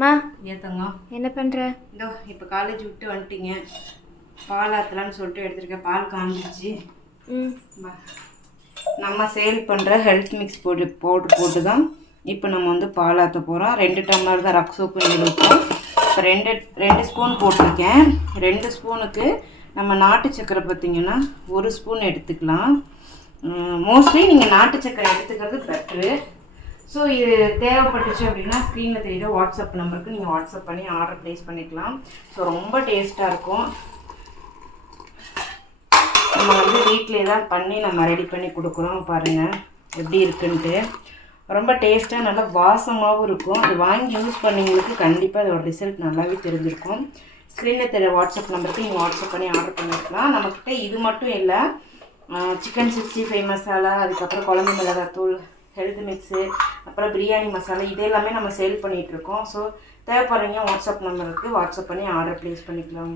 மா ஏத்தங்க என்ன பண்ணுற? இதோ இப்போ காலேஜ் விட்டு வந்துட்டீங்க. பால் ஆற்றலான்னு சொல்லிட்டு எடுத்துருக்கேன். பால் காஞ்சிச்சு. நம்ம சேல் பண்ணுற ஹெல்த் மிக்ஸ் போட்டு தான் இப்போ நம்ம வந்து பால் ஆற்ற போகிறோம். 2 டம்ளர் தான் ரக் சோப்பு நீர் ஊற்றும். இப்போ ரெண்டு ஸ்பூன் போட்டிருக்கேன். 2 ஸ்பூனுக்கு நம்ம நாட்டு சக்கரை பார்த்திங்கன்னா 1 ஸ்பூன் எடுத்துக்கலாம். மோஸ்ட்லி நீங்கள் நாட்டு சக்கரை எடுத்துக்கிறது பெட்ரு. ஸோ இது தேவைப்பட்டுச்சு அப்படின்னா ஸ்க்ரீனில் தெரியுற வாட்ஸ்அப் நம்பருக்கு நீங்கள் வாட்ஸ்அப் பண்ணி ஆர்டர் ப்ளேஸ் பண்ணிக்கலாம். ஸோ ரொம்ப டேஸ்ட்டாக இருக்கும். நம்ம வந்து வீட்டிலே தான் பண்ணி நம்ம ரெடி பண்ணி கொடுக்குறோம். பாருங்கள் எப்படி இருக்குன்ட்டு. ரொம்ப டேஸ்ட்டாக நல்லா வாசமாகவும் இருக்கும். அது வாங்கி யூஸ் பண்ணிங்களுக்கு கண்டிப்பாக அதோட ரிசல்ட் நல்லாவே தெரிஞ்சிருக்கும். ஸ்க்ரீனில் தெரியுற வாட்ஸ்அப் நம்பருக்கு நீங்கள் வாட்ஸ்அப் பண்ணி ஆர்டர் பண்ணிக்கலாம். நம்மக்கிட்ட இது மட்டும் இல்லை, சிக்கன் 65 மசாலா, அதுக்கப்புறம் குழம்பு மிளகாத்தூள், ஹெல்த் மிக்ஸு, அப்புறம் பிரியாணி மசாலா, இது எல்லாமே நம்ம சேல் பண்ணிகிட்ருக்கோம். ஸோ தேவைப்படுறீங்க வாட்ஸ்அப் நம்பருக்கு வாட்ஸ்அப் பண்ணி ஆர்டர் ப்ளேஸ் பண்ணிக்கலாம்.